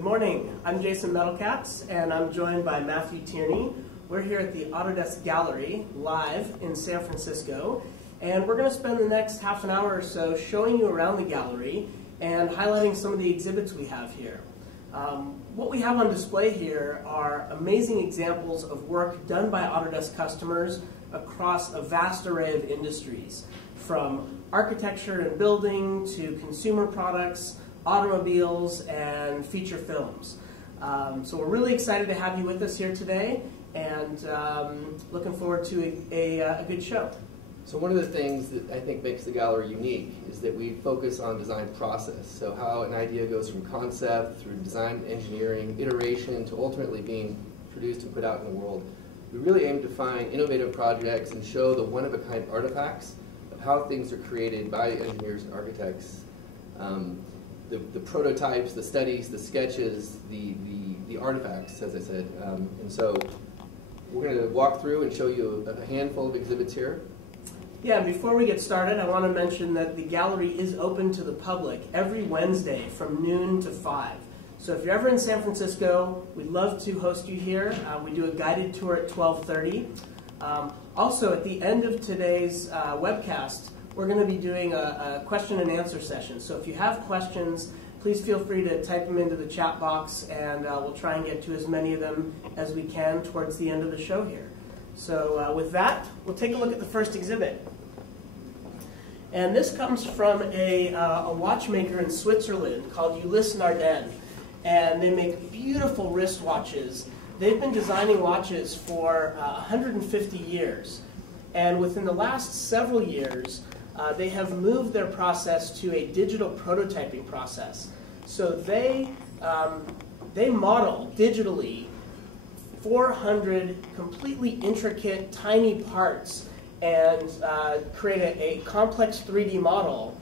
Good morning. I'm Jason Metalcats, and I'm joined by Matthew Tierney. We're here at the Autodesk Gallery, live in San Francisco, and we're going to spend the next half an hour or so showing you around the gallery and highlighting some of the exhibits we have here. What we have on display here are amazing examples of work done by Autodesk customers across a vast array of industries, from architecture and building to consumer products, automobiles, and feature films. So we're really excited to have you with us here today, and looking forward to a good show. So one of the things that I think makes the gallery unique is that we focus on design process. So how an idea goes from concept through design engineering, iteration, to ultimately being produced and put out in the world. We really aim to find innovative projects and show the one-of-a-kind artifacts of how things are created by engineers and architects. The prototypes, the studies, the sketches, the artifacts, as I said. And so we're going to walk through and show you a handful of exhibits here. Yeah, before we get started, I want to mention that the gallery is open to the public every Wednesday from noon to 5. So if you're ever in San Francisco, we'd love to host you here. We do a guided tour at 12:30. Also, at the end of today's webcast, we're going to be doing a question and answer session. So if you have questions, please feel free to type them into the chat box, and we'll try and get to as many of them as we can towards the end of the show here. So with that, we'll take a look at the first exhibit. And this comes from a watchmaker in Switzerland called Ulysse Nardin. And they make beautiful wristwatches. They've been designing watches for 150 years. And within the last several years, they have moved their process to a digital prototyping process. So they model digitally 400 completely intricate, tiny parts and create a complex 3D model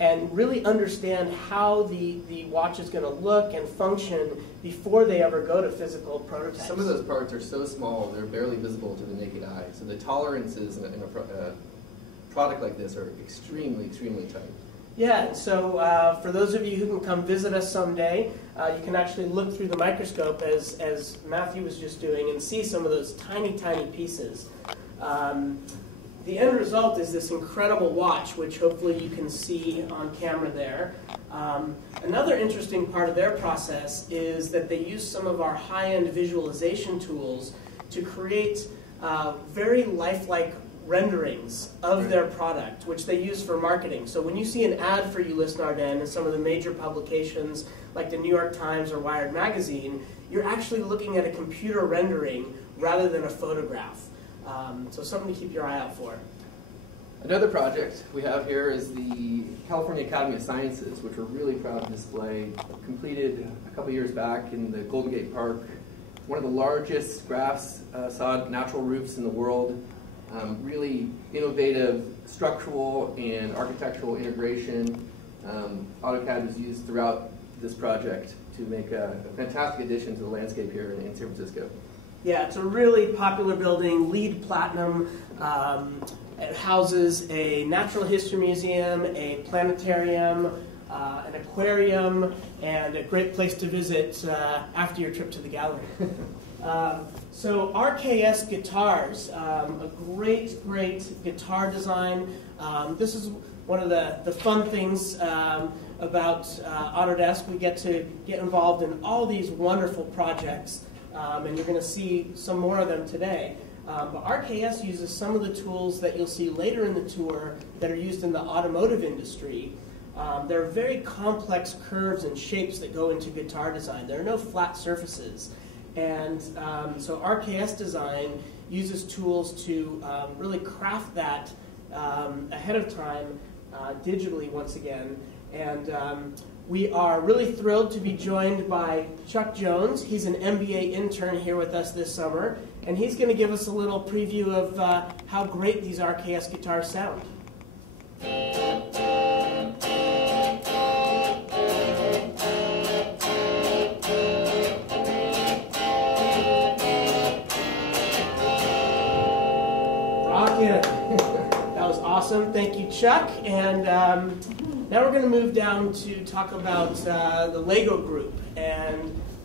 and really understand how the watch is going to look and function before they ever go to physical prototypes. Some of those parts are so small, they're barely visible to the naked eye. So the tolerances in a product like this are extremely, extremely tight. Yeah, so for those of you who can come visit us someday, you can actually look through the microscope as Matthew was just doing and see some of those tiny, tiny pieces. The end result is this incredible watch, which hopefully you can see on camera there. Another interesting part of their process is that they use some of our high-end visualization tools to create very lifelike renderings of their product, which they use for marketing. So when you see an ad for Ulysse Nardin in some of the major publications like the New York Times or Wired Magazine, you're actually looking at a computer rendering rather than a photograph. So something to keep your eye out for. Another project we have here is the California Academy of Sciences, which we're really proud to display. Completed a couple years back in the Golden Gate Park. One of the largest grass sod natural roofs in the world. Really innovative structural and architectural integration. AutoCAD was used throughout this project to make a fantastic addition to the landscape here in San Francisco. Yeah, it's a really popular building, LEED Platinum. It houses a natural history museum, a planetarium, an aquarium, and a great place to visit after your trip to the gallery. So RKS Guitars, a great, great guitar design. This is one of the fun things about Autodesk. We get to get involved in all these wonderful projects, and you're going to see some more of them today. But RKS uses some of the tools that you'll see later in the tour that are used in the automotive industry. There are very complex curves and shapes that go into guitar design. There are no flat surfaces. And so RKS Design uses tools to really craft that ahead of time digitally once again. And we are really thrilled to be joined by Chuck Jones. He's an MBA intern here with us this summer, and he's going to give us a little preview of how great these RKS guitars sound. That was awesome. Thank you, Chuck. And now we're going to move down to talk about the Lego group.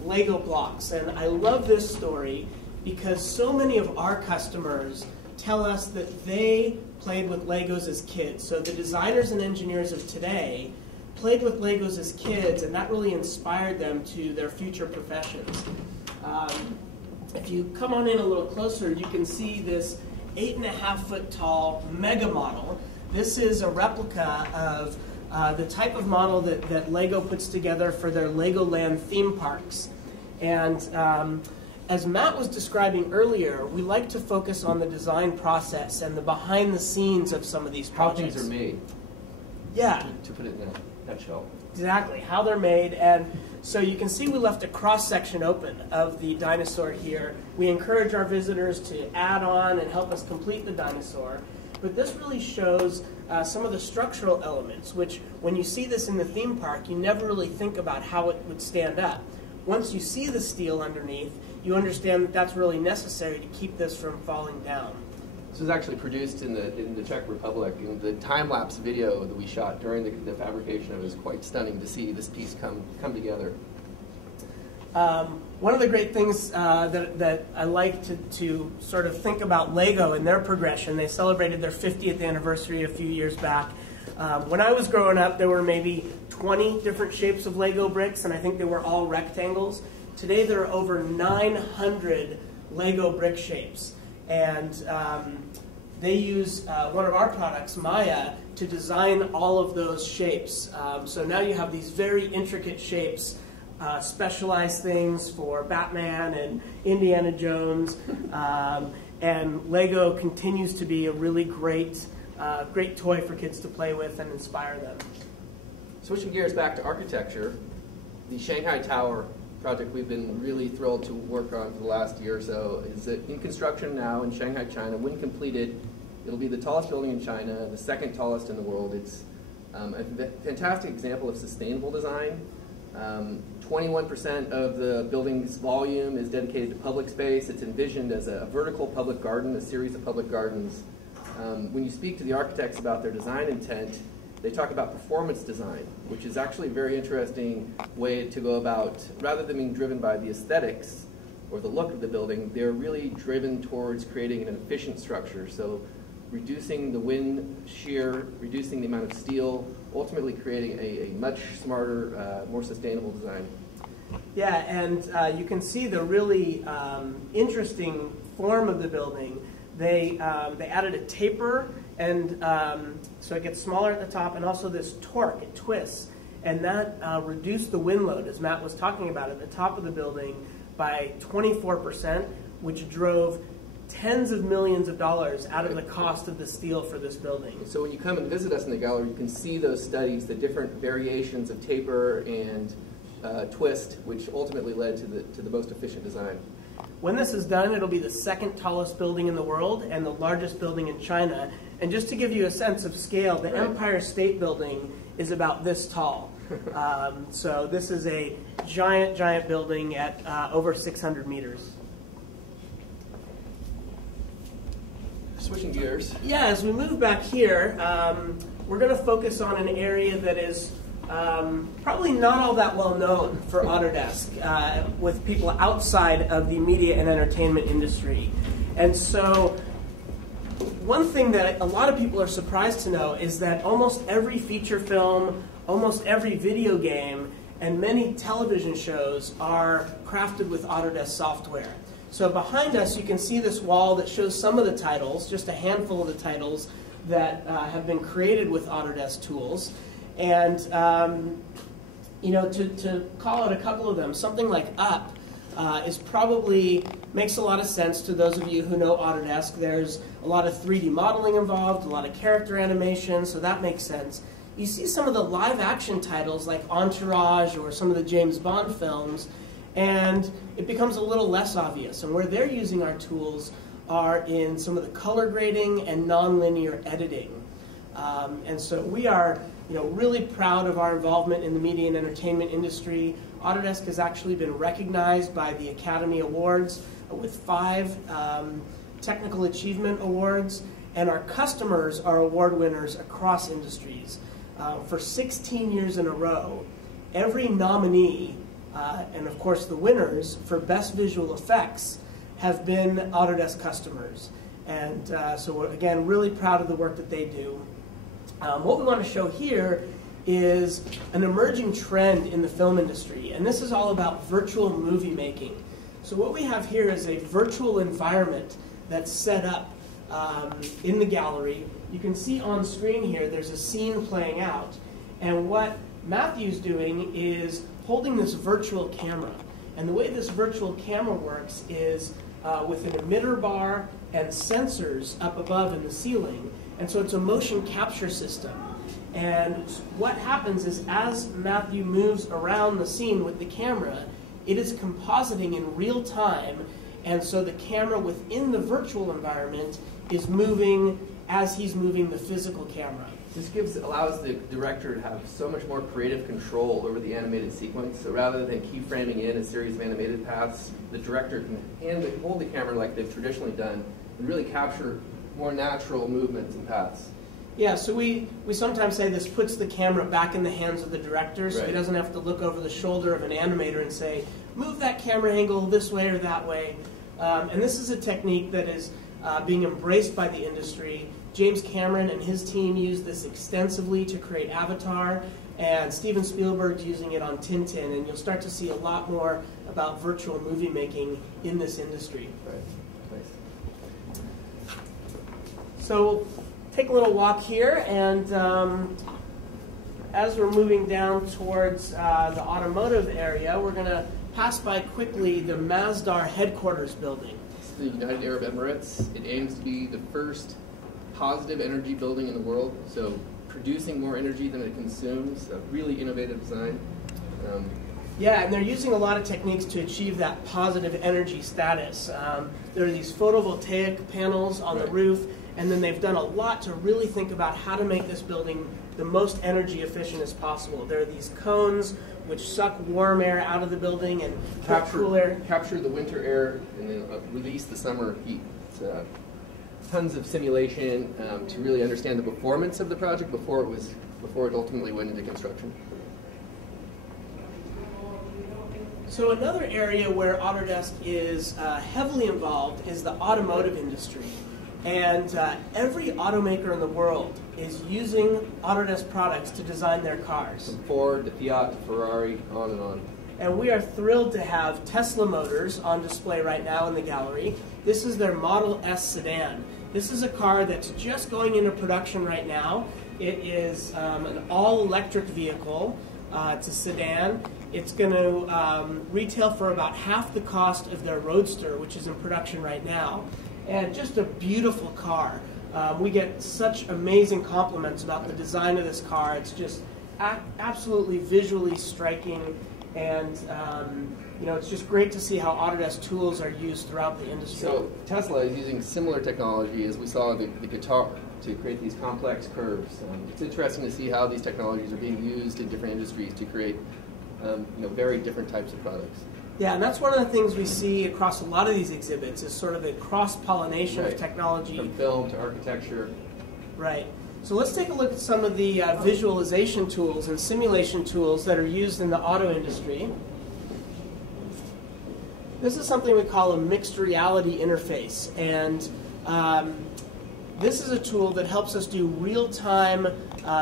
Lego blocks. And I love this story because so many of our customers tell us that they played with Legos as kids. So the designers and engineers of today played with Legos as kids, and that really inspired them to their future professions. If you come on in a little closer, you can see this 8.5-foot tall mega model. This is a replica of the type of model that Lego puts together for their Legoland theme parks. And as Matt was describing earlier, we like to focus on the design process and the behind the scenes of some of these projects. How things are made. Yeah. To put it in a nutshell. Exactly, how they're made. And so you can see we left a cross-section open of the dinosaur here. We encourage our visitors to add on and help us complete the dinosaur. But this really shows some of the structural elements, which when you see this in the theme park, you never really think about how it would stand up. Once you see the steel underneath, you understand that that's really necessary to keep this from falling down. This was actually produced in the Czech Republic. And the time-lapse video that we shot during the fabrication of it was quite stunning to see this piece come together. One of the great things that I like to sort of think about Lego and their progression, they celebrated their 50th anniversary a few years back. When I was growing up, there were maybe 20 different shapes of Lego bricks, and I think they were all rectangles. Today there are over 900 Lego brick shapes. And they use one of our products, Maya, to design all of those shapes. So now you have these very intricate shapes, specialized things for Batman and Indiana Jones. And Lego continues to be a really great toy for kids to play with and inspire them. Switching gears back to architecture, the Shanghai Tower project we've been really thrilled to work on for the last year or so is in construction now in Shanghai, China. When completed, it'll be the tallest building in China, the second tallest in the world. It's a fantastic example of sustainable design. 21% of the building's volume is dedicated to public space. It's envisioned as a vertical public garden, a series of public gardens. When you speak to the architects about their design intent, they talk about performance design, which is actually a very interesting way to go about, rather than being driven by the aesthetics or the look of the building, they're really driven towards creating an efficient structure. So reducing the wind shear, reducing the amount of steel, ultimately creating a much smarter, more sustainable design. Yeah, and you can see the really interesting form of the building. They added a taper, and so it gets smaller at the top, and also this torque, it twists, and that reduced the wind load, as Matt was talking about, at the top of the building by 24%, which drove tens of millions of dollars out of the cost of the steel for this building. So when you come and visit us in the gallery, you can see those studies, the different variations of taper and twist, which ultimately led to the most efficient design. When this is done, it'll be the second tallest building in the world and the largest building in China. And just to give you a sense of scale, the Empire State Building is about this tall. So this is a giant, giant building at over 600 meters. Switching gears. Yeah, as we move back here, we're going to focus on an area that is probably not all that well known for Autodesk with people outside of the media and entertainment industry. And so one thing that a lot of people are surprised to know is that almost every feature film, almost every video game, and many television shows are crafted with Autodesk software. So behind us you can see this wall that shows some of the titles, just a handful of the titles that have been created with Autodesk tools. And you know, to call out a couple of them, something like Up makes a lot of sense to those of you who know Autodesk. There's a lot of 3D modeling involved, a lot of character animation, so that makes sense. You see some of the live action titles like Entourage or some of the James Bond films, and it becomes a little less obvious. And where they're using our tools are in some of the color grading and nonlinear editing. And so we are really proud of our involvement in the media and entertainment industry. Autodesk has actually been recognized by the Academy Awards with 5 Technical Achievement Awards, and our customers are award winners across industries. For 16 years in a row, every nominee And of course, the winners for best visual effects have been Autodesk customers. And so we're, again, really proud of the work that they do. What we want to show here is an emerging trend in the film industry, and this is all about virtual movie making. So what we have here is a virtual environment that's set up in the gallery. You can see on screen here there's a scene playing out, and what Matthew's doing is holding this virtual camera. And the way this virtual camera works is with an emitter bar and sensors up above in the ceiling, and so it's a motion capture system. And what happens is as Matthew moves around the scene with the camera, it is compositing in real time, and so the camera within the virtual environment is moving as he's moving the physical camera. This allows the director to have so much more creative control over the animated sequence. So rather than keyframing in a series of animated paths, the director can hold the camera like they've traditionally done and really capture more natural movements and paths. Yeah, so we sometimes say this puts the camera back in the hands of the director, so he doesn't have to look over the shoulder of an animator and say, move that camera angle this way or that way. And this is a technique that is being embraced by the industry. James Cameron and his team use this extensively to create Avatar, and Steven Spielberg's using it on Tintin, and you'll start to see a lot more about virtual movie making in this industry. Right. Nice. So take a little walk here, and as we're moving down towards the automotive area, we're going to pass by quickly the Masdar headquarters building. It's the United Arab Emirates. It aims to be the first positive energy building in the world, so producing more energy than it consumes, a really innovative design. Yeah, and they're using a lot of techniques to achieve that positive energy status. There are these photovoltaic panels on the roof, and then they've done a lot to really think about how to make this building the most energy efficient as possible. There are these cones which suck warm air out of the building and cool air. Capture the winter air and then release the summer heat. Tons of simulation to really understand the performance of the project before it ultimately went into construction. So another area where Autodesk is heavily involved is the automotive industry. And every automaker in the world is using Autodesk products to design their cars. From Ford to Fiat to Ferrari, on and on. And we are thrilled to have Tesla Motors on display right now in the gallery. This is their Model S sedan. This is a car that's just going into production right now. It is an all-electric vehicle. It's a sedan. It's going to retail for about half the cost of their Roadster, which is in production right now. And just a beautiful car. We get such amazing compliments about the design of this car. It's just absolutely visually striking, and it's just great to see how Autodesk tools are used throughout the industry. So Tesla is using similar technology as we saw the guitar to create these complex curves. It's interesting to see how these technologies are being used in different industries to create very different types of products. Yeah, and that's one of the things we see across a lot of these exhibits is sort of the cross-pollination of technology. From film to architecture. Right. So let's take a look at some of the visualization tools and simulation tools that are used in the auto industry. This is something we call a mixed reality interface, and this is a tool that helps us do real-time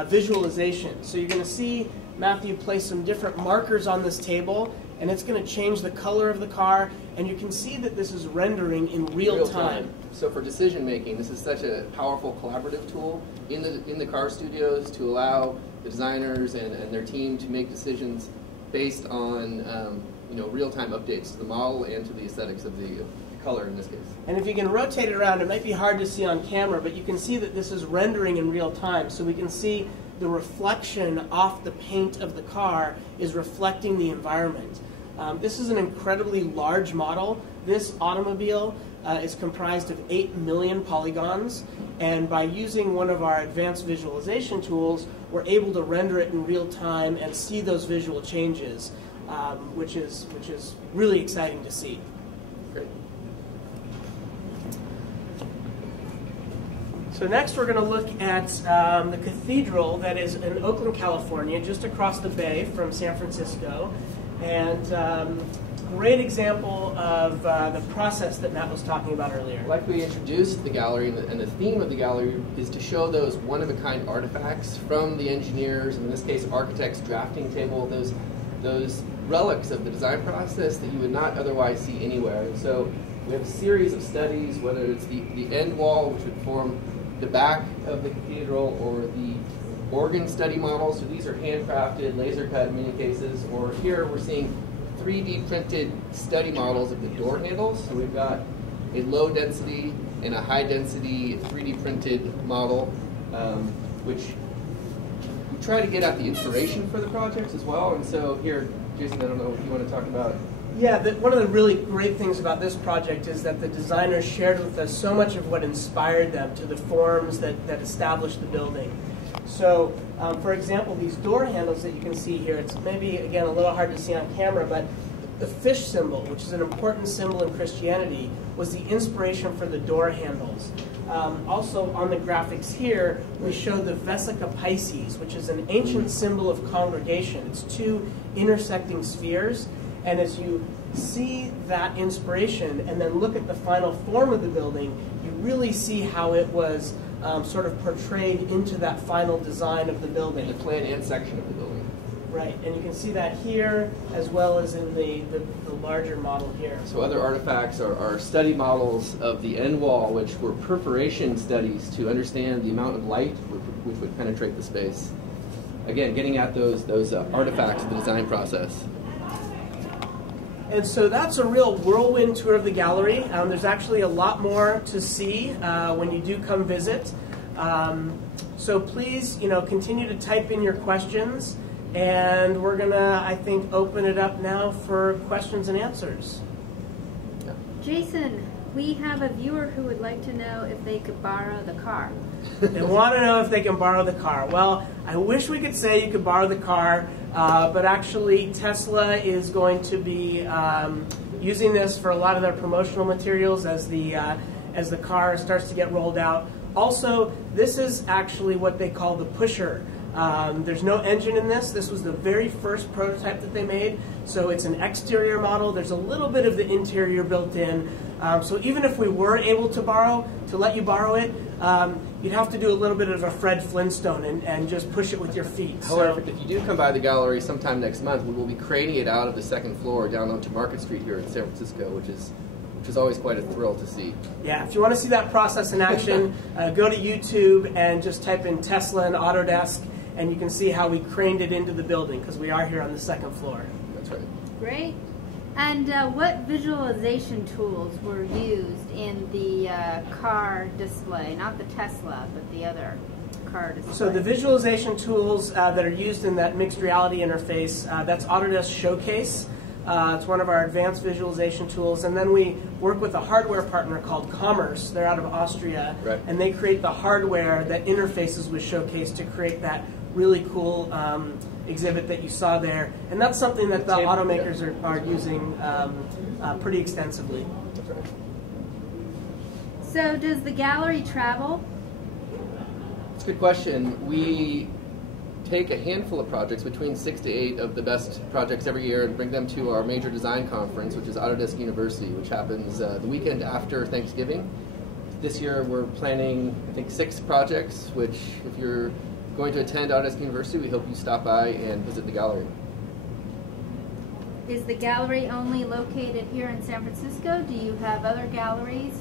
visualization. So you're going to see Matthew place some different markers on this table, and it's going to change the color of the car, and you can see that this is rendering in real time. So for decision making, this is such a powerful collaborative tool in the car studios to allow the designers and their team to make decisions based on real-time updates to the model and to the aesthetics of the color in this case. And if you can rotate it around, it might be hard to see on camera, but you can see that this is rendering in real time, so we can see the reflection off the paint of the car is reflecting the environment. This is an incredibly large model. This automobile is comprised of 8 million polygons, and by using one of our advanced visualization tools, we're able to render it in real time and see those visual changes, which is really exciting to see. Great. So next we're going to look at the Cathedral that is in Oakland, California, just across the bay from San Francisco. And great example of the process that Matt was talking about earlier. Like we introduced the gallery, and the theme of the gallery is to show those one-of-a-kind artifacts from the engineers, in this case architects' drafting table, those relics of the design process that you would not otherwise see anywhere. And so we have a series of studies, whether it's the end wall, which would form the back of the cathedral, or the organ study models. So these are handcrafted, laser cut in many cases, or here we're seeing 3D printed study models of the door handles. So we've got a low density and a high density 3D printed model, which we try to get at the inspiration for the projects as well. And so here, Jason, I don't know if you want to talk about. Yeah, one of the really great things about this project is that the designers shared with us so much of what inspired them to the forms that established the building. So, for example, these door handles that you can see here, it's maybe, again, a little hard to see on camera, but the fish symbol, which is an important symbol in Christianity, was the inspiration for the door handles. Also, on the graphics here, we show the Vesica Pisces, which is an ancient symbol of congregation. It's two intersecting spheres, and as you see that inspiration and then look at the final form of the building, you really see how it was sort of portrayed into that final design of the building. The plan and section of the building. Right, and you can see that here as well as in the larger model here. So other artifacts are study models of the end wall, which were perforation studies to understand the amount of light which would penetrate the space. Again, getting at those artifacts of the design process. And so that's a real whirlwind tour of the gallery. There's actually a lot more to see when you do come visit. So please, continue to type in your questions, and we're gonna, I think, open it up now for questions and answers. Jason, we have a viewer who would like to know if they could borrow the car. They want to know if they can borrow the car. Well, I wish we could say you could borrow the car, but actually Tesla is going to be using this for a lot of their promotional materials as the car starts to get rolled out. Also, this is actually what they call the pusher. There's no engine in this. This was the very first prototype that they made, so it's an exterior model. There's a little bit of the interior built in. So even if we were able to let you borrow it, you'd have to do a little bit of a Fred Flintstone and just push it with your feet. However, if you do come by the gallery sometime next month, we will be craning it out of the second floor down onto Market Street here in San Francisco, which is always quite a thrill to see. Yeah, if you want to see that process in action, go to YouTube and just type in Tesla and Autodesk, and you can see how we craned it into the building, because we are here on the second floor. That's right. Great. And what visualization tools were used in the car display? Not the Tesla, but the other car display. So the visualization tools that are used in that mixed reality interface, that's Autodesk Showcase. It's one of our advanced visualization tools. And then we work with a hardware partner called Commerce. They're out of Austria. Right. And they create the hardware that interfaces with Showcase to create that really cool exhibit that you saw there. And that's something that the automakers are using pretty extensively. That's right. So does the gallery travel? It's a good question. We take a handful of projects, between 6 to 8 of the best projects every year, and bring them to our major design conference, which is Autodesk University, which happens the weekend after Thanksgiving. This year we're planning, I think, 6 projects, which if you're going to attend Autodesk University, we hope you stop by and visit the gallery. Is the gallery only located here in San Francisco? Do you have other galleries?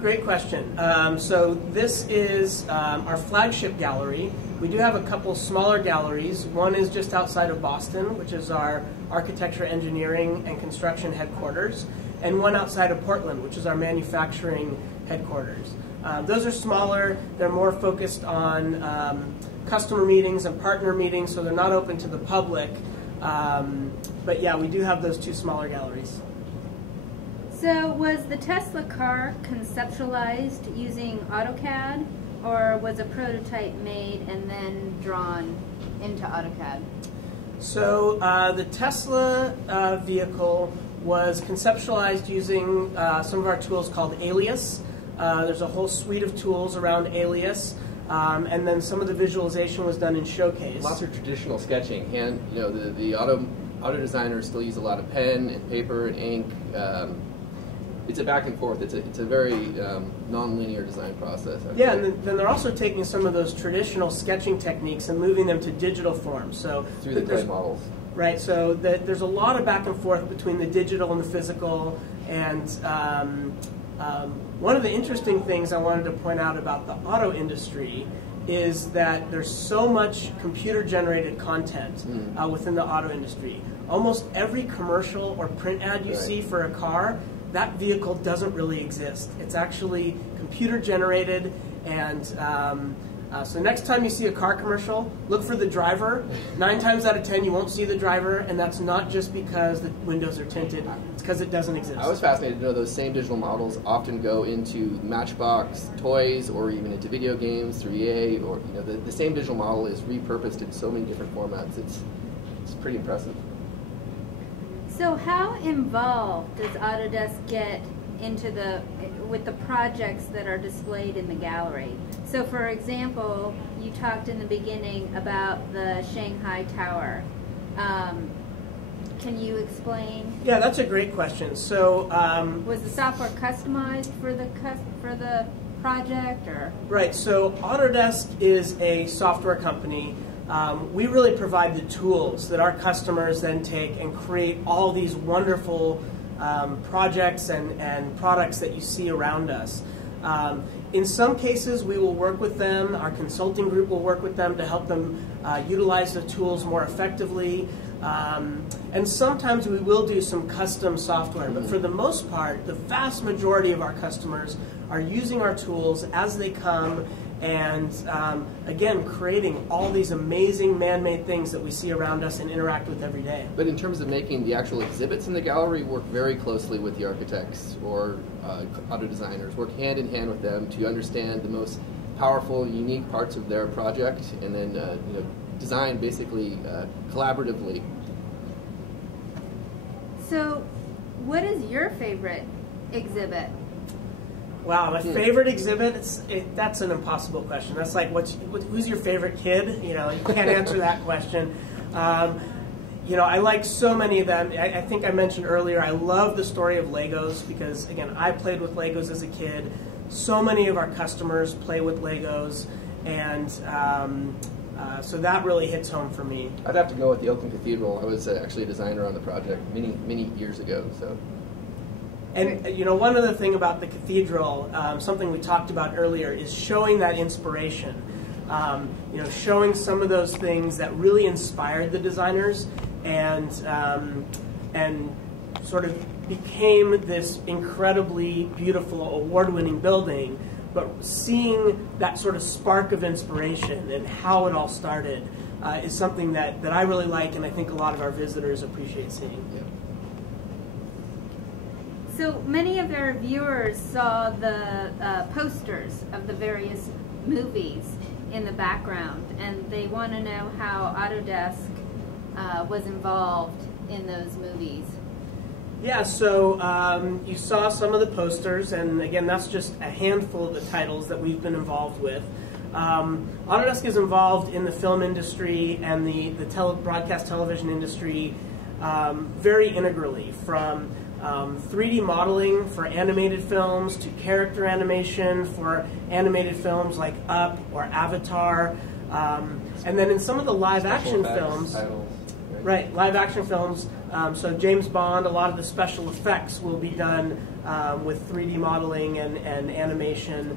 Great question. So this is our flagship gallery. We do have a couple smaller galleries. One is just outside of Boston, which is our architecture, engineering, and construction headquarters, and one outside of Portland, which is our manufacturing headquarters. Those are smaller. They're more focused on customer meetings and partner meetings, so they're not open to the public. But yeah, we do have those 2 smaller galleries. So was the Tesla car conceptualized using AutoCAD, or was a prototype made and then drawn into AutoCAD? So the Tesla vehicle was conceptualized using some of our tools called Alias. There's a whole suite of tools around Alias. And then some of the visualization was done in Showcase. Lots of traditional sketching, the auto designers still use a lot of pen and paper and ink. It's a back and forth. It's a very non-linear design process. Yeah, and then they're also taking some of those traditional sketching techniques and moving them to digital form. So through the CAD models. Right, so there's a lot of back and forth between the digital and the physical, and one of the interesting things I wanted to point out about the auto industry is that there's so much computer-generated content within the auto industry. Almost every commercial or print ad you see for a car, that vehicle doesn't really exist. It's actually computer-generated, and so next time you see a car commercial, look for the driver. 9 times out of 10, you won't see the driver, and that's not just because the windows are tinted. It's because it doesn't exist. I was fascinated to know those same digital models often go into Matchbox toys or even into video games through EA, or the same digital model is repurposed in so many different formats. It's pretty impressive. So how involved does Autodesk get into with the projects that are displayed in the gallery? So for example, you talked in the beginning about the Shanghai Tower. Can you explain? Yeah, that's a great question. So was the software customized for the project, or? Right, so Autodesk is a software company. We really provide the tools that our customers then take and create all these wonderful projects and products that you see around us. In some cases, we will work with them. Our consulting group will work with them to help them utilize the tools more effectively. And sometimes we will do some custom software, but for the most part, the vast majority of our customers are using our tools as they come, and again, creating all these amazing man-made things that we see around us and interact with every day. But in terms of making the actual exhibits in the gallery, work very closely with the architects or auto designers, work hand in hand with them to understand the most powerful, unique parts of their project, and then design basically collaboratively. So, what is your favorite exhibit? Wow, my favorite exhibit, that's an impossible question. That's like, who's your favorite kid? You can't answer that question. I like so many of them. I think I mentioned earlier, I love the story of Legos because, again, I played with Legos as a kid. So many of our customers play with Legos, and so that really hits home for me. I'd have to go with the Oakland Cathedral. I was actually a designer on the project many years ago. So. And one other thing about the Cathedral, something we talked about earlier, is showing that inspiration. Showing some of those things that really inspired the designers and sort of became this incredibly beautiful, award-winning building. But seeing that sort of spark of inspiration and how it all started is something that I really like, and I think a lot of our visitors appreciate seeing. Yeah. So many of our viewers saw the posters of the various movies in the background, and they want to know how Autodesk was involved in those movies. Yeah, so you saw some of the posters, and again, that's just a handful of the titles that we've been involved with. Autodesk is involved in the film industry and the broadcast television industry very integrally, from 3D modeling for animated films to character animation for animated films like Up or Avatar, and then in some of the live action films, right, live action films, so James Bond, a lot of the special effects will be done with 3D modeling and animation,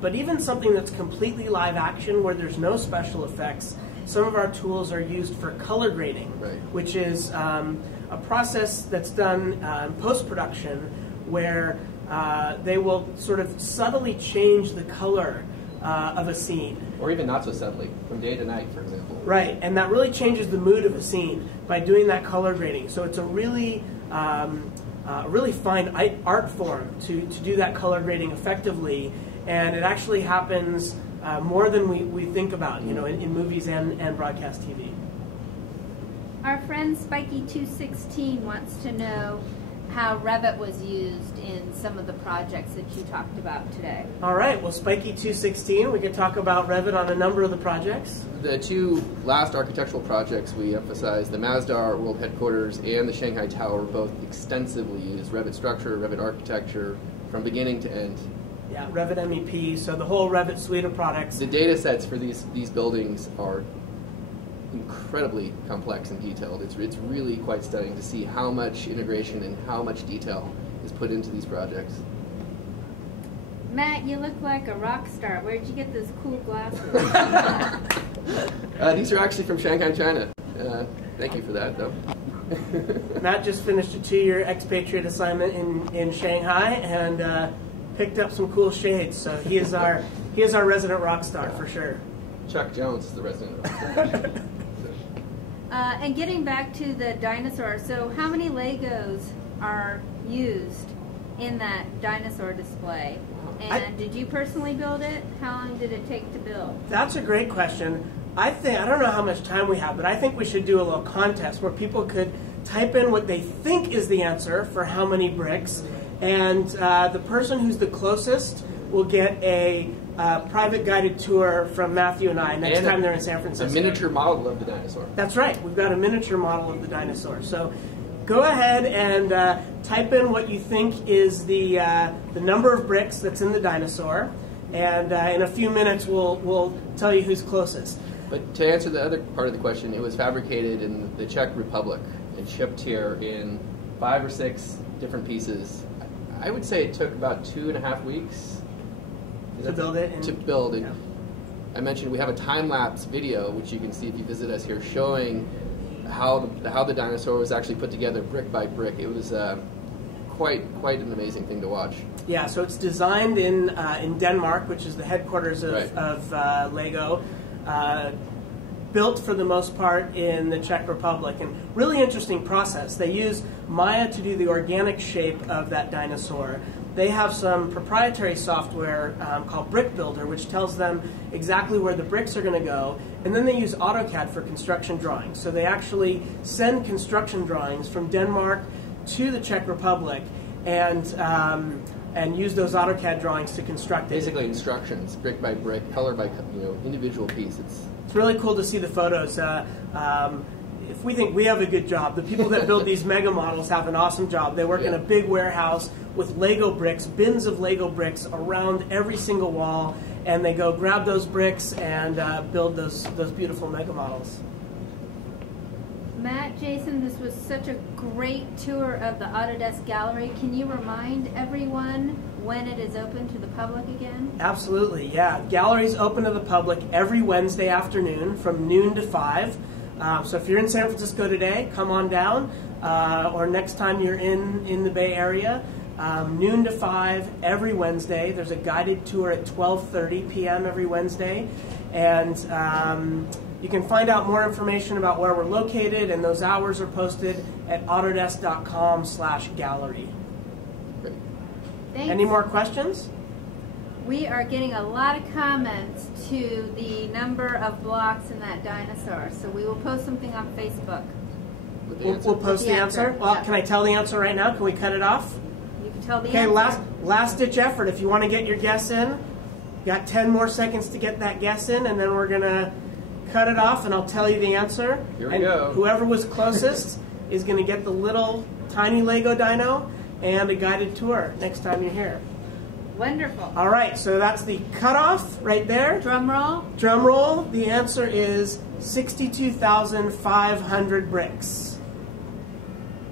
but even something that's completely live action where there's no special effects, some of our tools are used for color grading, which is a process that's done in post-production where they will sort of subtly change the color of a scene. Or even not so subtly, from day to night, for example. Right, and that really changes the mood of a scene by doing that color grading. So it's a really fine art form to do that color grading effectively, and it actually happens more than we think about, in movies and broadcast TV. Our friend Spiky216 wants to know, how Revit was used in some of the projects that you talked about today. All right, well, Spiky 216, we could talk about Revit on a number of the projects. The two last architectural projects we emphasized, the Masdar World Headquarters and the Shanghai Tower, both extensively used Revit structure, Revit architecture, from beginning to end. Yeah, Revit MEP, so the whole Revit suite of products. The data sets for these buildings are incredibly complex and detailed. It's really quite stunning to see how much integration and how much detail is put into these projects. Matt, you look like a rock star. Where'd you get those cool glasses? These are actually from Shanghai, China. Thank you for that, though. Matt just finished a 2-year expatriate assignment in Shanghai and picked up some cool shades. So he is our resident rock star for sure. Chuck Jones is the resident rock star. And getting back to the dinosaur, so how many Legos are used in that dinosaur display? And did you personally build it? How long did it take to build? That's a great question. I don't know how much time we have, but I think we should do a little contest where people could type in what they think is the answer for how many bricks, and the person who's the closest will get a private guided tour from Matthew and I next time they're in San Francisco. A miniature model of the dinosaur. That's right. We've got a miniature model of the dinosaur. So go ahead and type in what you think is the number of bricks that's in the dinosaur, and in a few minutes we'll tell you who's closest. But to answer the other part of the question, it was fabricated in the Czech Republic and shipped here in 5 or 6 different pieces. I would say it took about 2.5 weeks to build it. To build it. Yeah. I mentioned we have a time-lapse video, which you can see if you visit us here, showing how the dinosaur was actually put together brick by brick. It was quite an amazing thing to watch. Yeah, so it's designed in Denmark, which is the headquarters of Lego. Built for the most part in the Czech Republic, and really interesting process. They use Maya to do the organic shape of that dinosaur. They have some proprietary software called Brick Builder, which tells them exactly where the bricks are going to go, and then they use AutoCAD for construction drawings. So they actually send construction drawings from Denmark to the Czech Republic, and use those AutoCAD drawings to construct it. Basically instructions, brick by brick, color by individual piece. It's really cool to see the photos. If we think we have a good job, the people that build these mega models have an awesome job. They work in a big warehouse with Lego bricks, bins of Lego bricks around every single wall, and they go grab those bricks and build those beautiful mega models. Matt, Jason, this was such a great tour of the Autodesk Gallery. Can you remind everyone when it is open to the public again? Absolutely, yeah. Gallery's open to the public every Wednesday afternoon from noon to 5. So if you're in San Francisco today, come on down, or next time you're in the Bay Area, noon to 5 every Wednesday. There's a guided tour at 12:30 p.m. every Wednesday, and you can find out more information about where we're located, and those hours are posted at autodesk.com/gallery. Thanks. Any more questions? We are getting a lot of comments to the number of blocks in that dinosaur, so we will post something on Facebook. We'll post the answer? Well, can I tell the answer right now? Can we cut it off? You can tell the answer. Okay, last ditch effort. If you want to get your guess in, got 10 more seconds to get that guess in, and then we're going to cut it off, and I'll tell you the answer. Here we go. Whoever was closest is going to get the little tiny Lego dino and a guided tour next time you're here. Wonderful. All right, so that's the cutoff right there. Drum roll. Drum roll. The answer is 62,500 bricks.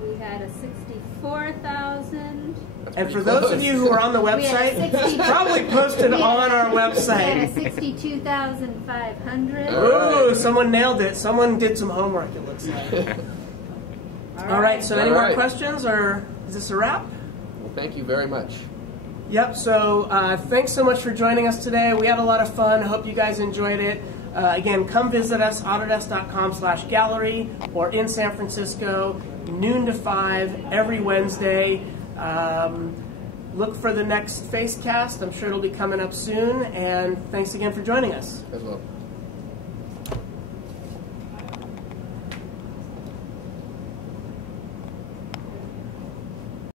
We had a 64,000. And for those of you who are on the website, probably posted on our website. We had a 62,500. Ooh, someone nailed it. Someone did some homework, it looks like. All right, so any more questions, or is this a wrap? Well, thank you very much. Yep, so thanks so much for joining us today. We had a lot of fun. Hope you guys enjoyed it. Again, come visit us, autodesk.com/gallery, or in San Francisco, noon to 5 every Wednesday. Look for the next Facecast. I'm sure it'll be coming up soon. And thanks again for joining us. As well.